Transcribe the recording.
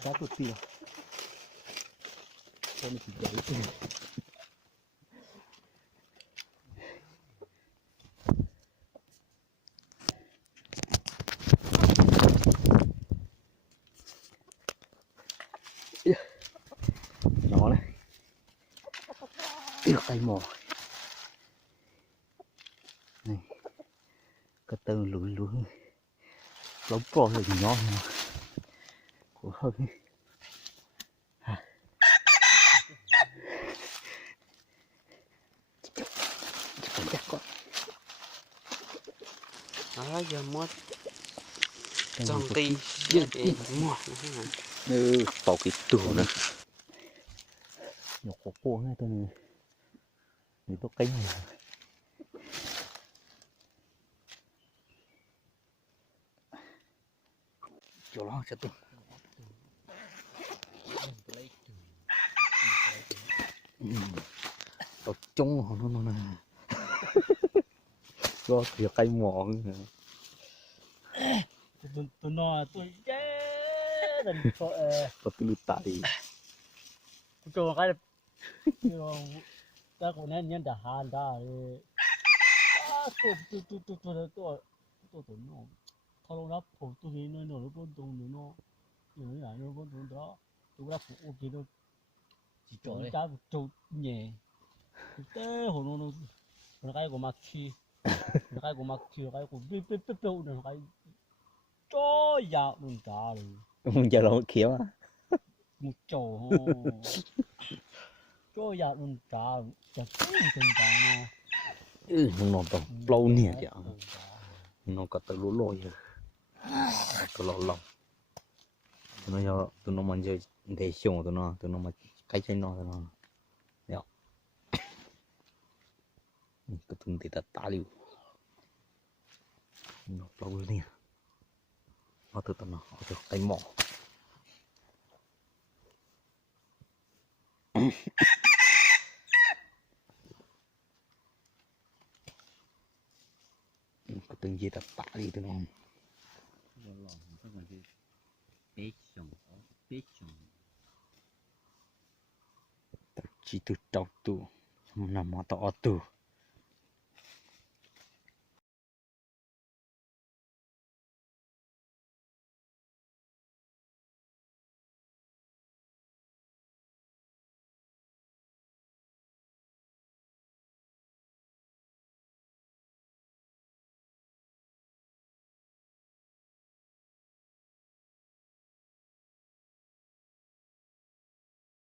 Satu tiga. Ini tiga itu. Nó này. Được cây mò. Này. Cái tơ lùi lùi. Lóng pro rồi thì nhỏ mà. Của hơi. Đó giờ mất trong ti để mua tàu cái tủ nữa nhọc có cuồng này tôi người tôi cánh này chỗ lo cho tôi tàu chung nó nè có việc cây mòn tôi nói tôi chết rồi có tôi tại tôi cái ta còn nên nhân đã hàng đã tôi nó thâu nó phụ tôi nghĩ nó bốn tung nó như là nó bốn tung đó tôi đã phụ kia nó chỉ chọn cái trâu nhẹ thế hồi nó cái của mặt chi nó cái của mặt chi cái của bít nó cái cho dạo mình cả rồi mình chờ lâu kiếm à một chỗ cho dạo mình cả chặt tình cả nó tao lâu nè vậy nó có tao lúa lôi rồi tao lâu tụi nó mình chơi để xong tụi nó mà cái chơi nó đấy cái thùng thì ta tá liu nó lâu nè nó từ tao nó từ tay mỏ cái từng gì ta tá đi tụi nó chỉ từ trâu tu nằm mà tao tu